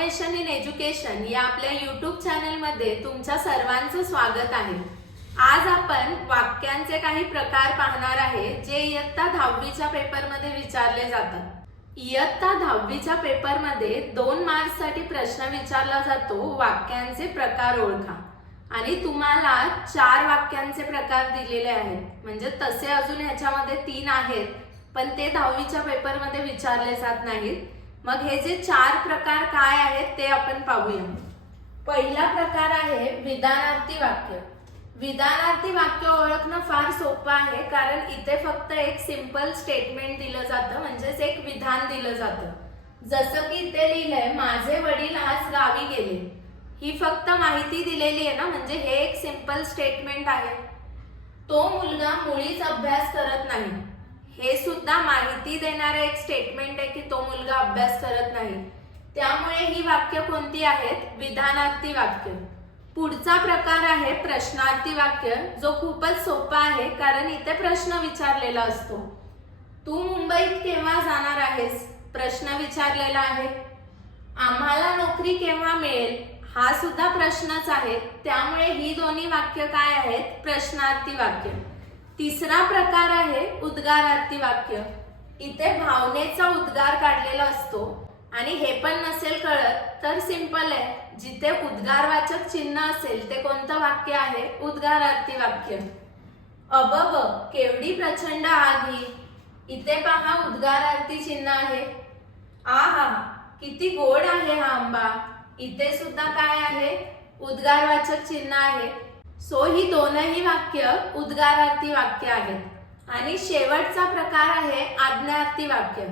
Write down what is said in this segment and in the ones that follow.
Innovation in education या आपल्या YouTube चॅनलमध्ये तुमच्या सर्वांचं स्वागत आहे। आज आपण वाक्यांचे काही प्रकार पाहणार आहे जे इयत्ता 10वीच्या पेपरमध्ये विचारले जातात। इयत्ता 10वीच्या पेपरमध्ये 2 मार्क्ससाठी प्रश्न विचारला जातो वाक्यांचे प्रकार ओळखा आणि तुम्हाला 4 वाक्यांचे प्रकार दिलेले आहेत। म्हणजे तसे अजून ह्याच्यामध्ये 3 आहेत पण ते 10वीच्या पेपरमध्ये विचारले जात नाहीत। मग हे जे 4 प्रकार काय आहेत ते आपण पाहूया। पहिला प्रकार आहे विधानार्थी वाक्य। विधानार्थी वाक्य ओळखणं फार सोपं आहे कारण इथे फक्त एक सिंपल स्टेटमेंट दिलं जातं, म्हणजेच एक विधान दिलं जातं। जसं की इथे लिहिलंय माझे वडील आज गावी गेले, ही फक्त माहिती दिलेली आहे ना, म्हणजे हे एक सिंपल स्टेटमेंट आहे। तो मुलगा मुळीच अभ्यास करत नाही, हे सुद्धा माहिती देणारे एक स्टेटमेंट आहे की तो मुलगा अभ्यास करत नाही। त्यामुळे ही वाक्य कोणती आहेत? विधानार्थी वाक्य। पुढचा प्रकार आहे प्रश्नार्थी वाक्य, जो खूपच सोपा आहे कारण इथे प्रश्न विचारलेला असतो। तू मुंबईत केव्हा जाणार आहेस? प्रश्न विचारलेला आहे। आम्हाला नोकरी केव्हा मिळेल? हा सुद्धा प्रश्नच आहे। त्यामुळे ही दोन्ही वाक्य काय आहेत? प्रश्नार्थी वाक्य। तिसरा प्रकार आहे उद्गारार्थी वाक्य। इथे भावनेचा उद्गार काढलेला असतो आणि हे पण नसेल कळत तर सिंपल आहे, जिथे उद्गारवाचक चिन्ह असेल ते कोणतं वाक्य आहे? उद्गारार्थी वाक्य। अबब केवढी प्रचंड आग ही, इथे पहा उद्गारार्थी चिन्ह आहे। आहा किती गोड आहे हा आंबा, इथे सुद्धा काय आहे? उद्गारवाचक चिन्ह आहे। सो ही दोनही वाक्य उद्गारार्थी वाक्य आहेत। आणि शेवटचा प्रकार आहे आज्ञार्थी वाक्य।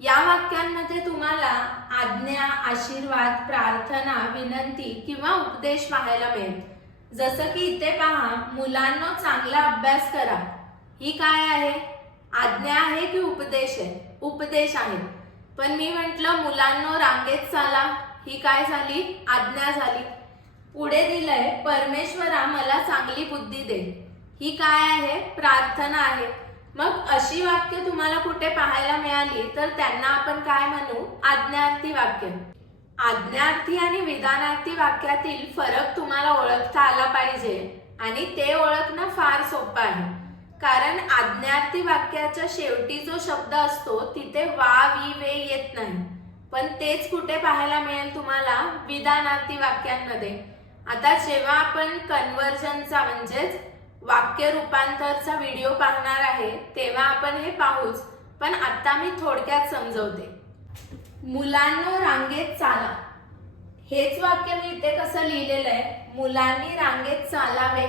या वाक्यांमध्ये तुम्हाला आज्ञा, आशीर्वाद, प्रार्थना, विनंती किंवा उपदेश पाहायला मिळेल। जसं की इथे पहा मुलांनो चांगला अभ्यास करा, ही काय आहे? आज्ञा आहे की उपदेश आहे? उपदेश आहे। पण मी म्हटलं मुलांनो रांगेत चाला, ही काय झाली? आज्ञा झाली। पुढे दिलंय परमेश्वरा मला चांगली बुद्धी दे, ही काय आहे? प्रार्थना आहे। मग अशी वाक्य तुम्हाला कुठे पाहायला मिळाली तर त्यांना आपण काय म्हणू? आज्ञार्थी वाक्य। आज्ञार्थी आणि विधानार्थी वाक्यातील फरक तुम्हाला ओळखता आला पाहिजे आणि ते ओळखणं फार सोपं आहे। कारण आज्ञार्थी वाक्याच्या शेवटी जो शब्द असतो तिथे वा, वी, वे येत नाही, पण तेच कुठे पाहायला मिळेल तुम्हाला? विधानार्थी वाक्यांमध्ये। आता जेव्हा आपण कन्वर्जनचा म्हणजेच वाक्य रूपांतरचा व्हिडिओ पाहणार आहे तेव्हा आपण हे पाहूच, पण आता मी थोडक्यात समजवते। मुलांनो रांगेत चाला, हेच वाक्य मी इथे कसं लिहिलेलं आहे? मुलांनी रांगेत चालावे,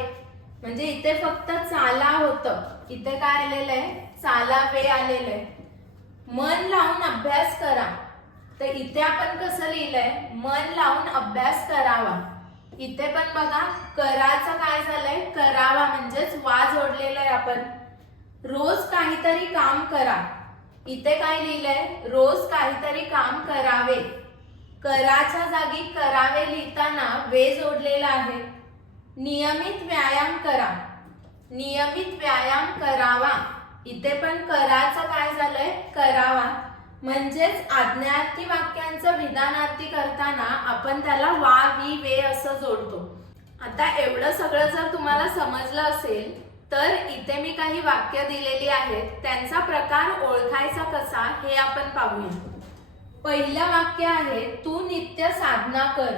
म्हणजे इथे फक्त चाला होतं, इथे काय आलेलं आहे? चालावे आलेलं आहे। मन लावून अभ्यास करा, तर इथे आपण कसं लिहिलंय? मन लावून अभ्यास करावा। इथे पण बघा कराचं काय झालंय? करावा, म्हणजेच वा जोडलेला आहे आपण। रोज काहीतरी काम करा, इथे काय लिहिलंय? रोज काहीतरी काम करावे। कराच्या जागी करावे लिहिताना वे जोडलेला आहे। नियमित व्यायाम करा, नियमित व्यायाम करावा, इथे पण कराचं काय झालंय? करावा। म्हणजेच आज्ञार्थी वाक्यांचं विधानार्थी करताना आपण त्याला वा, वी, वे असं जोडतो। आता एवढं सगळं जर तुम्हाला समजलं असेल तर इथे मी काही वाक्य दिलेली आहेत, त्यांचा प्रकार ओळखायचा कसा हे आपण पाहूया। पहिलं वाक्य आहे तू नित्य साधना कर।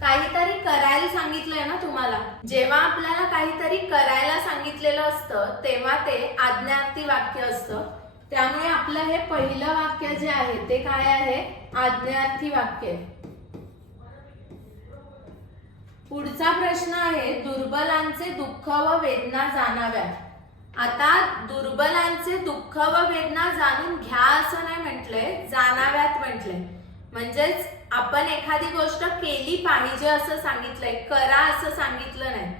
काहीतरी करायला सांगितलंय ना तुम्हाला। जेव्हा आपल्याला काहीतरी करायला सांगितलेलं असतं तेव्हा ते आज्ञार्थी वाक्य असतं। त्यामुळे आपलं हे पहिलं वाक्य जे आहे ते काय आहे? आज्ञार्थी वाक्य। पुढचा प्रश्न आहे दुर्बलांचे दुःख व वेदना जाणाव्यात। आता दुर्बलांचे दुःख व वेदना जाणून घ्या असं नाही म्हटलंय, जाणाव्यात म्हटलंय। म्हणजेच आपण एखादी गोष्ट केली पाहिजे असं सांगितलंय, करा असं सांगितलं नाही।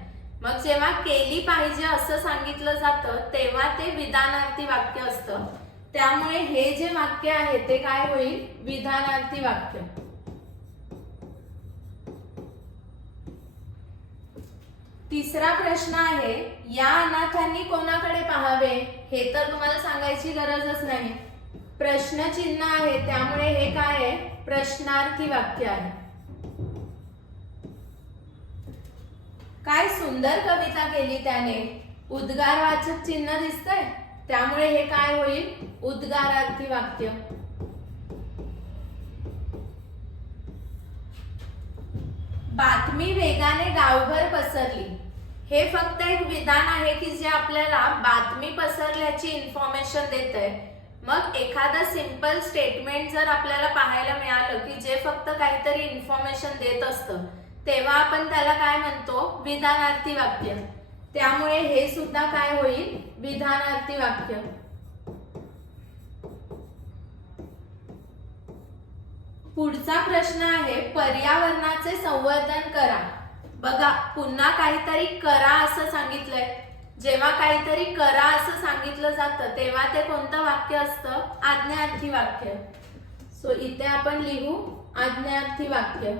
मग जेव्हा केली पाहिजे असं सांगितलं जातं तेव्हा ते विधानार्थी वाक्य असतं। त्यामुळे हे जे वाक्य आहे ते काय होईल? विधानार्थी वाक्य। तिसरा प्रश्न आहे या अनाथांनी कोणाकडे पाहावे? हे तर तुम्हाला सांगायची गरजच नाही, प्रश्नचिन्ह आहे त्यामुळे हे काय आहे? प्रश्नार्थी वाक्य आहे. काय सुंदर कविता केली त्याने. उद्गारवाचक चिन्ह दिसतंय, त्यामुळे हे काय होईल? उद्गारार्थी वाक्य. बातमी वेगाने गावभर पसरली. हे फक्त एक विधान आहे की जे आपल्याला बातमी पसरल्याची इन्फॉर्मेशन देतंय. मग एखादं सिंपल स्टेटमेंट जर आपल्याला पाहायला मिळालं की जे फक्त काहीतरी इन्फॉर्मेशन देत असतं, तेव्हा आपण त्याला काय म्हणतो? विधानार्थी वाक्य. त्यामुळे हे सुद्धा काय होईल? विधानार्थी वाक्य. पुढचा प्रश्न आहे, पर्यावरणाचे संवर्धन करा. बघा, पुन्हा काहीतरी करा असं सांगितलंय. जेव्हा काहीतरी करा असं सांगितलं जातं तेव्हा ते कोणतं वाक्य असतं? आज्ञार्थी वाक्य. सो इथे आपण लिहू आज्ञार्थी वाक्य.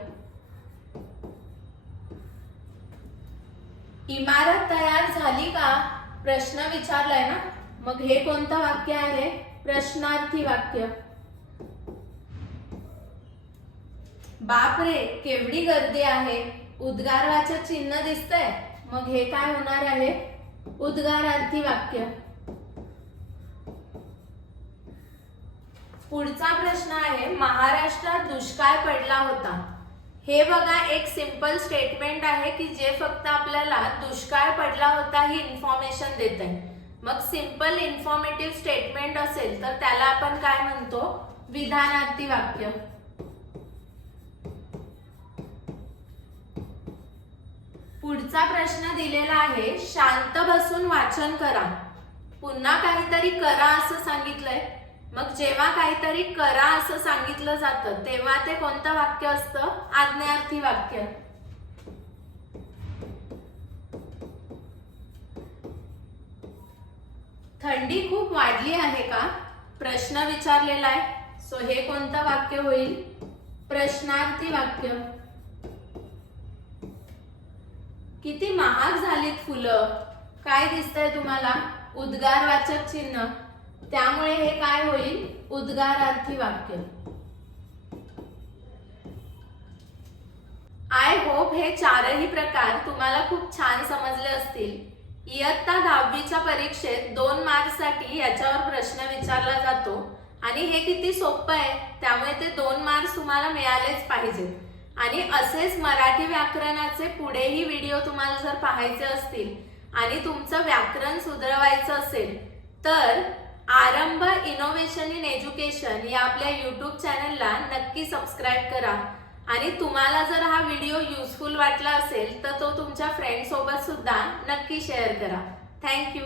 इमारत तयार झाली का? प्रश्न विचारलाय ना, मग हे कोणतं वाक्य आहे? प्रश्नार्थी वाक्य. बापरे, केवढी गर्दी आहे. उद्गारवाचक चिन्ह दिसतंय, मग हे काय होणार आहे? उद्गारार्थी वाक्य. पुढचा प्रश्न आहे, महाराष्ट्रात दुष्काळ पडला होता. हे बघा, एक सिंपल स्टेटमेंट आहे की जे फक्त आपल्याला दुष्काळ पडला होता ही इन्फॉर्मेशन देत आहे. मग सिंपल इन्फॉर्मेटिव्ह स्टेटमेंट असेल तर त्याला आपण काय म्हणतो? विधानार्थी वाक्य. पुढचा प्रश्न दिलेला आहे, शांत बसून वाचन करा. पुन्हा काहीतरी करा असं सांगितलंय. मग जेव्हा काहीतरी करा असं सांगितलं जातं तेव्हा ते कोणतं वाक्य असतं? आज्ञार्थी वाक्य. थंडी खूप वाढली आहे का? प्रश्न विचारलेला आहे. सो हे कोणतं वाक्य होईल? प्रश्नार्थी वाक्य. किती महाग झालीत फुलं. काय दिसतंय तुम्हाला? उद्गारवाचक चिन्ह. त्यामुळे हे काय होईल? उद्गारार्थी वाक्य. आय होप हे चारही प्रकार तुम्हाला खूप छान समजले असतील. इयत्ता 10वीच्या परीक्षेत 2 मार्क्ससाठी याच्यावर प्रश्न विचारला जातो आणि हे किती सोपं आहे. त्यामुळे ते 2 मार्क्स तुम्हाला मिळालेच पाहिजेत. आणि असेच मराठी व्याकरणाचे पुढेही व्हिडिओ तुम्हाला जर पाहायचे असतील आणि तुमचं व्याकरण सुधारायचं असेल तर आरंभ इनोव्हेशन इन एज्युकेशन या आपल्या YouTube चॅनलला नक्की सबस्क्राईब करा. आणि तुम्हाला जर हा व्हिडिओ युजफुल वाटला असेल तर तो तुमच्या फ्रेंड सोबत सुद्धा नक्की शेअर करा. थँक्यू.